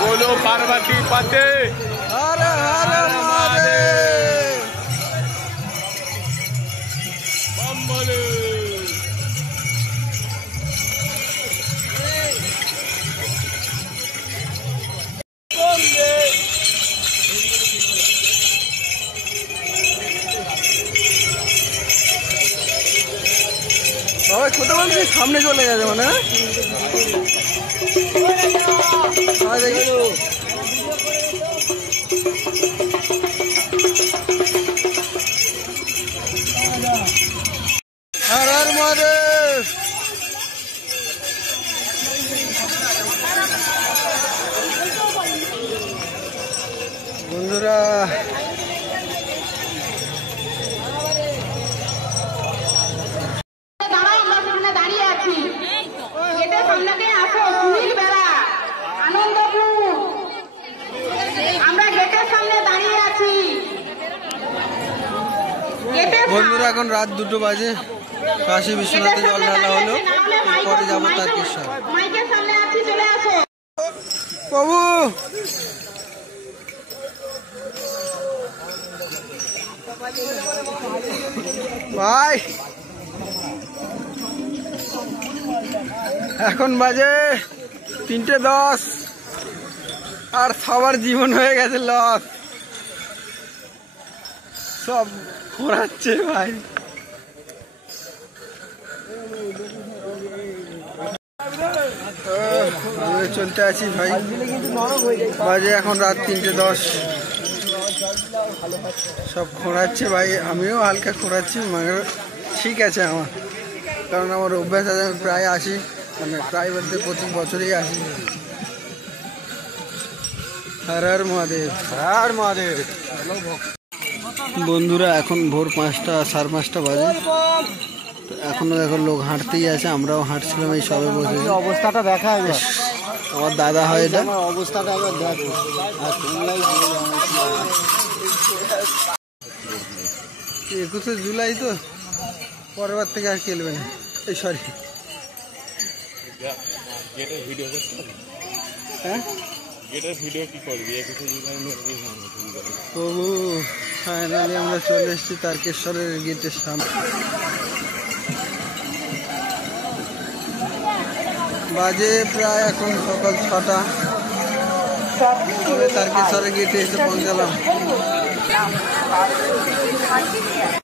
बोलो पार्वती पते हर हर महादेव बम बोले। বাবা কোথা বলছি সামনে চলে গেছে মানে हर हर महादेव। বন্ধুরা বন্ধুরা এখন রাত 2টো বাজে। কাশী বিশ্বনাথে জল ঢালা হলো, পরে যাবো তারকেশ্বর। বাবু ভাই এখন বাজে 3:10 আর সবার জীবন হয়ে গেছে লস। সব ঘোরাচ্ছে ভাই। চলতে আছি ভাই, বাজে এখন রাত 3:10। সব ঘোরাচ্ছে ভাই, আমিও হালকা ঘোরাচ্ছি, মানে ঠিক আছে আমার, কারণ আমার অভ্যাস আছে। আমি প্রায় আসি, মানে প্রায় বলতে প্রতি বছরই আসি। হর হর মহাদেব, হর মহাদেব। বন্ধুরা এখন ভোর 5টা 5:30 বাজে, এখনো দেখো লোক হাঁটতেই আছে, আমরাও হাঁটছিলাম, এই সবে বসে। অবস্থাটা দেখা আমার দাদা হয়, এটা অবস্থাটা আবার দেখো। 21শে জুলাই তো, পরের বার থেকে আর খেলবে না। এই সরি, হ্যাঁ প্রভু, ফাইনালি আমরা চলে এসেছি তারকেশ্বরের গেটের সামনে। বাজে প্রায় এখন সকাল 6টা। তারকেশ্বরের গেটে এসে পৌঁছালাম।